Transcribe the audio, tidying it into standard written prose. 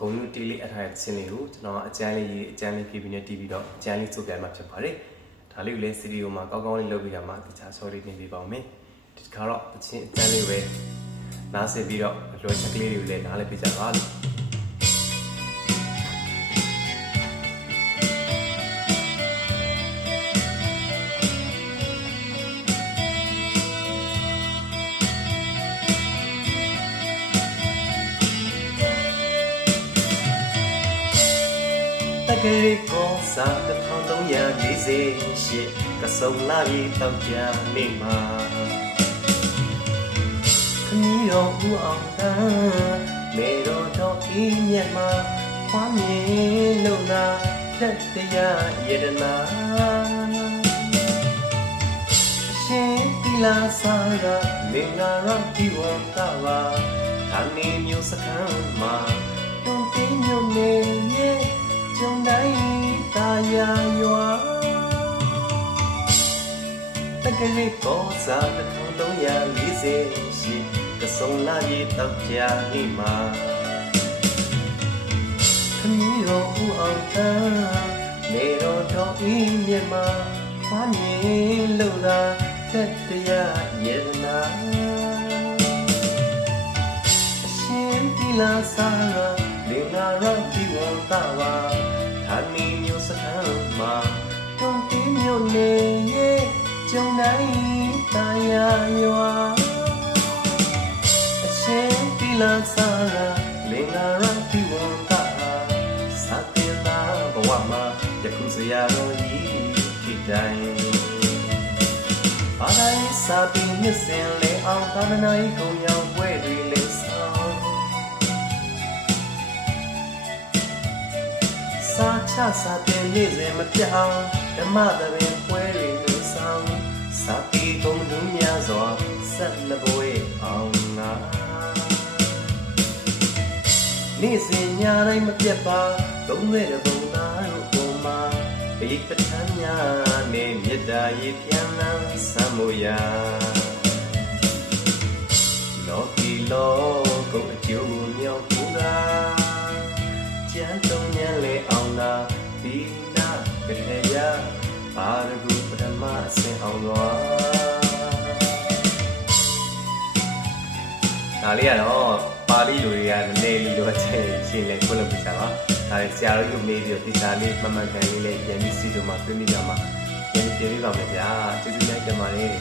ဂုံလူတီလေးအထားတဲ့ချင်းလေးကိုကျွန်တော်အကျန်းလေးဖြည်းဖြည်းနဲ့တီးပြီးတော့အကျန်းလေးစုပ်ပြမှာဖြစ်ပါတယ်ဒါလေးကိုလည်းစတူဒီယိုမှာကောင်းကောင်းလေးလုပ်ပြီးတော့မှတခြား sorry တင်ပြပါဦးမယ်ဒီခါတော့အချင်းအကျန်းလေးပဲနားဆင်ပြီးတော့လွှဲချက်ကလေးတွေကိုလည်းနားလည်ပြကြပါလို့တကယ်ကောစား1348ကစုံလာပြီးတောက်ကြနေမှာခမီးတော်ဦးအောင်တန်းမေတော်တော်ဤမြတ်မှာခွာမြင်လို့လာတက်တရားယတနာအရှင်သီလာစာကမင်္ဂလာဒီဝံကပါခါနေမျိုးစခန်းမှာတုံးတင်းမျိုးနေရဲ့ကျုံတိုင်းတာယာရွာတကယ်ကောစား1348ကစုံလာရေးတောက်ကြနေမှာခမီးတော်ဦးအောင်တန်းနေတော်တော်ဤမြတ်မှာခွာမြင်လို့လာတက်တရားယတနာအရှင်သီလာစာလင်္ကာရဒီဝံကပါဌာနီမျိုးစခန်းမှာတုံးတီးမျိုးနေရဲ့ကျုံတိုင်းတာယာရွာအရှင်သီလာစာလင်္ကာရဒီဝံကစာတေလာဘဝမှာယခုစရာတော်ကြီးထိတိုင်းဘာသာရေးစာပေနှစ်စင်လေအောင်သာသနာ့ဂုဏ်ရောက်ပွဲတွေလေးဆောင်စာချစာတင်နေ့စဉ်မပြတ်အောင်ဓမ္မသဘင်ပွဲတွေလေးဆောင်စာပေဂုဏ်သူများစွာဆက်လက်ပွဲအောင်ငါနေ့စဉ်ညတိုင်းမပြတ်ပါသုံးတဲ့ဘုံသားတို့ပေါ်မှာပိဋကထမ်းများနဲ့မေတ္တာရေးပြန်လန်းဆံမို့ရာလောကီလောကုအကျိုးမြောက်ကူတာကျမ်းတုံးညံလေအောင်လာဒီနာကရေယပါရဂုပထမအစင်အောင်သွားဒါလေးကတော့ပါဠိလိုတွေကနည်းနည်းလေးတော့ချိန်ရှင်းလဲခွင့်လုပ်ပြကြပါဒါဆရာတို့ကိုမေးပြီးတော့ဒီစာလေးမှန်မှန်ကန်လေးလည်းပြန်ပြီးစီတို့မှာပြမိကြမှာပြန်ပြပါမယ်ဗျာကျေးဇူးတင်ပါတယ်